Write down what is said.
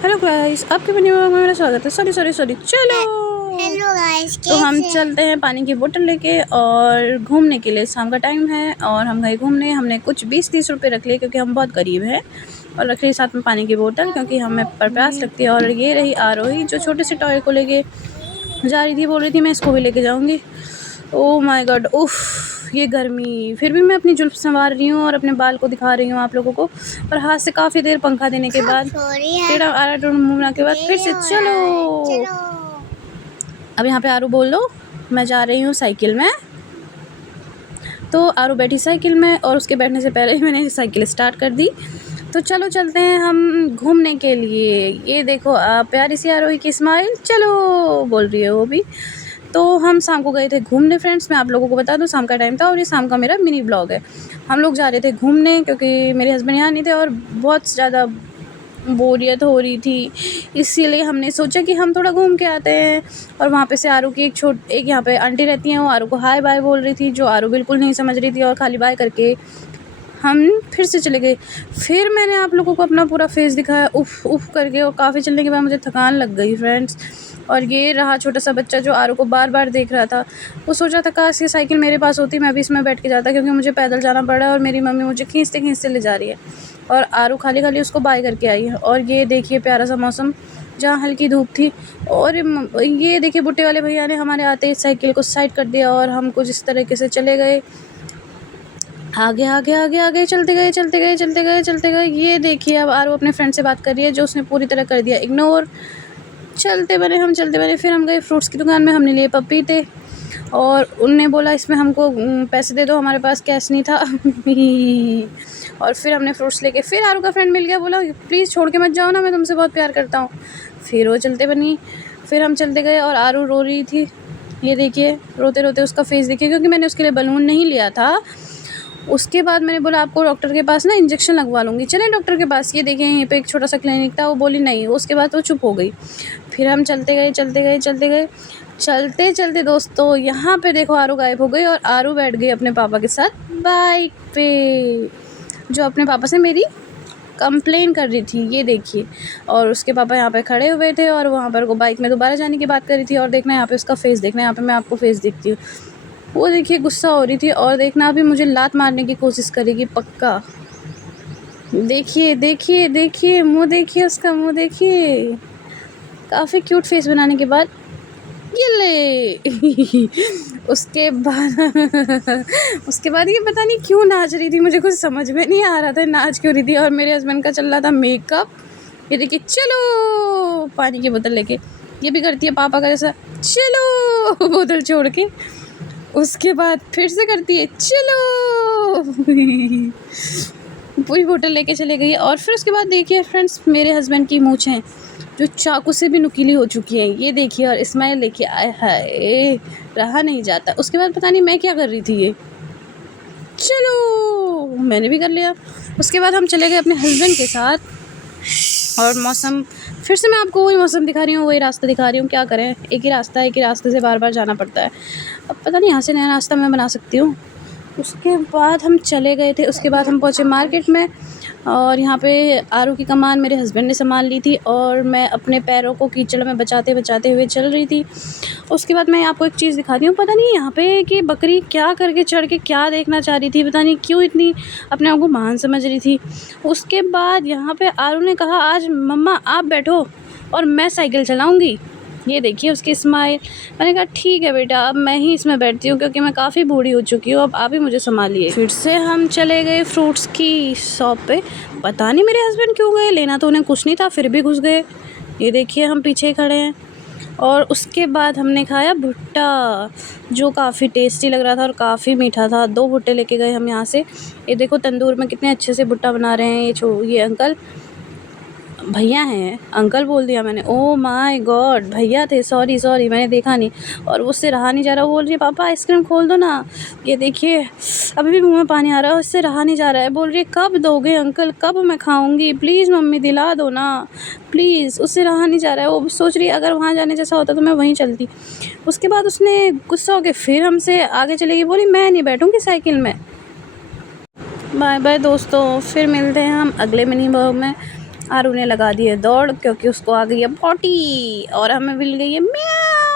Hello guys, आपके बने में मेरा स्वागत है। सॉरी चलो। हेलो गाइस, तो हम चलते हैं पानी की बोतल लेके और घूमने के लिए। शाम का टाइम है और हम गए घूमने। हमने कुछ 20-30 रुपये रख लिए क्योंकि हम बहुत गरीब हैं, और रख ली साथ में पानी की बोतल क्योंकि हमें प्यास लगती है। और ये रही आरोही जो छोटे से टॉय को लेके जा रही थी, बोल रही थी मैं इसको भी लेके जाऊँगी। ओह माय गॉड, उफ़ ये गर्मी। फिर भी मैं अपनी जुल्फ़ संवार रही हूँ और अपने बाल को दिखा रही हूँ आप लोगों को। और हाथ से काफ़ी देर पंखा देने के बाद, टेढ़ा आरा मुँह बना के बाद फिर से चलो। अब यहाँ पे आरू बोल लो, मैं जा रही हूँ साइकिल में। तो आरू बैठी साइकिल में और उसके बैठने से पहले ही मैंने साइकिल स्टार्ट कर दी। तो चलो चलते हैं हम घूमने के लिए। ये देखो प्यारी सी आरोही की स्माइल, चलो बोल रही है वो भी। तो हम शाम को गए थे घूमने फ्रेंड्स। मैं आप लोगों को बता दूं, शाम का टाइम था और ये शाम का मेरा मिनी ब्लॉग है। हम लोग जा रहे थे घूमने क्योंकि मेरे हस्बैंड यहाँ नहीं थे और बहुत ज़्यादा बोरियत हो रही थी, इसीलिए हमने सोचा कि हम थोड़ा घूम के आते हैं। और वहाँ पे से आरू की एक यहाँ पे आंटी रहती हैं, वो आरू को हाय बाय बोल रही थी, जो आरू बिल्कुल नहीं समझ रही थी, और खाली बाय करके हम फिर से चले गए। फिर मैंने आप लोगों को अपना पूरा फेस दिखाया उफ़ उफ़ करके, और काफ़ी चलने के बाद मुझे थकान लग गई फ्रेंड्स। और ये रहा छोटा सा बच्चा जो आरू को बार बार देख रहा था। वो सोच रहा था काश ये साइकिल मेरे पास होती, मैं भी इसमें बैठ के जाता, क्योंकि मुझे पैदल जाना पड़ रहा है और मेरी मम्मी मुझे खींचते खींचते ले जा रही है। और आरू खाली खाली उसको बाय करके आई है। और ये देखिए प्यारा सा मौसम जहाँ हल्की धूप थी। और ये देखिए बुट्टे वाले भैया ने हमारे आते ही साइकिल को साइड कर दिया और हम कुछ इस तरीके से चले गए। आगे आगे आगे आगे चलते गए। ये देखिए अब आरू अपने फ्रेंड से बात कर रही है, जो उसने पूरी तरह कर दिया इग्नोर। चलते बने। फिर हम गए फ्रूट्स की दुकान में, हमने लिए पपीते। और उनने बोला इसमें हमको पैसे दे दो, हमारे पास कैश नहीं था। और फिर हमने फ्रूट्स लेके, फिर आरू का फ्रेंड मिल गया, बोला प्लीज़ छोड़ के मत जाओ ना, मैं तुमसे बहुत प्यार करता हूँ। फिर वो चलते बनी। फिर हम चलते गए और आरू रो रही थी। ये देखिए रोते रोते उसका फेस देखिए, क्योंकि मैंने उसके लिए बलून नहीं लिया था। उसके बाद मैंने बोला आपको डॉक्टर के पास ना इंजेक्शन लगवा लूँगी, चलें डॉक्टर के पास। ये देखें यहीं पे एक छोटा सा क्लिनिक था, वो बोली नहीं। उसके बाद वो चुप हो गई। फिर हम चलते गए। चलते दोस्तों यहाँ पे देखो आरू गायब हो गई और आरू बैठ गई अपने पापा के साथ बाइक पे, जो अपने पापा से मेरी कंप्लेन कर रही थी। ये देखिए, और उसके पापा यहाँ पे खड़े हुए थे और वहाँ पर वो बाइक में दोबारा जाने की बात कर रही थी। और देखना यहाँ पे उसका फेस, देखना यहाँ पे मैं आपको फेस दिखती हूँ। वो देखिए गुस्सा हो रही थी, और देखना अभी मुझे लात मारने की कोशिश करेगी पक्का। देखिए मुँह देखिए, उसका मुँह देखिए। काफ़ी क्यूट फेस बनाने के बाद ये ले। उसके बाद ये पता नहीं क्यों नाच रही थी, मुझे कुछ समझ में नहीं आ रहा था नाच क्यों रही थी। और मेरे हस्बैंड का चल रहा था मेकअप। ये देखिए चलो पानी की बोतल लेके, ये भी करती है पापा का जैसा, चलो बोतल छोड़ के। उसके बाद फिर से करती है चलो। पूरी बोतल लेके चले गई। और फिर उसके बाद देखिए फ्रेंड्स, मेरे हस्बैंड की मूंछें जो चाकू से भी नुकीली हो चुकी हैं, ये देखिए। और स्माइल देखिए, आय हाय रहा नहीं जाता। उसके बाद पता नहीं मैं क्या कर रही थी, ये चलो मैंने भी कर लिया। उसके बाद हम चले गए अपने हस्बैंड के साथ। और मौसम फिर से मैं आपको वही मौसम दिखा रही हूँ, वही रास्ता दिखा रही हूँ। क्या करें, एक ही रास्ते से बार बार जाना पड़ता है। अब पता नहीं यहाँ से नया रास्ता मैं बना सकती हूँ। उसके बाद हम चले गए थे। उसके बाद हम पहुँचे मार्केट में, और यहाँ पे आरू की कमान मेरे हस्बैंड ने संभाल ली थी और मैं अपने पैरों को कीचड़ में बचाते हुए चल रही थी। उसके बाद मैं आपको एक चीज़ दिखाती हूँ। पता नहीं यहाँ पे कि बकरी क्या करके चढ़ के क्या देखना चाह रही थी, पता नहीं क्यों इतनी अपने आप को महान समझ रही थी। उसके बाद यहाँ पे आरू ने कहा आज मम्मा आप बैठो और मैं साइकिल चलाऊँगी। ये देखिए उसकी स्माइल। मैंने कहा ठीक है बेटा, अब मैं ही इसमें बैठती हूँ क्योंकि मैं काफ़ी बूढ़ी हो चुकी हूँ, अब आप ही मुझे संभालिए। फिर से हम चले गए फ्रूट्स की शॉप पे। पता नहीं मेरे हस्बैंड क्यों गए, लेना तो उन्हें कुछ नहीं था, फिर भी घुस गए। ये देखिए हम पीछे ही खड़े हैं। और उसके बाद हमने खाया भुट्टा, जो काफ़ी टेस्टी लग रहा था और काफ़ी मीठा था। 2 भुट्टे लेके गए हम यहाँ से। ये देखो तंदूर में कितने अच्छे से भुट्टा बना रहे हैं ये अंकल, भैया हैं, अंकल बोल दिया मैंने, ओह माय गॉड भैया थे, सॉरी मैंने देखा नहीं। और उससे रहा नहीं जा रहा, वो बोल रही है पापा आइसक्रीम खोल दो ना। ये देखिए अभी भी मुंह में पानी आ रहा है, उससे रहा नहीं जा रहा है। बोल रही है कब दोगे अंकल, कब मैं खाऊंगी, प्लीज़ मम्मी दिला दो ना प्लीज़। उससे रहा नहीं जा रहा है, वो सोच रही है अगर वहाँ जाने जैसा होता तो मैं वहीं चलती। उसके बाद उसने गुस्सा हो के फिर हमसे आगे चलेगी, बोली मैं नहीं बैठूँगी साइकिल में। बाय बाय दोस्तों, फिर मिलते हैं हम अगले मिनी ब्लॉग में। आरू ने लगा दी है दौड़ क्योंकि उसको आ गई है पॉटी और हमें मिल गई है म्याऊ।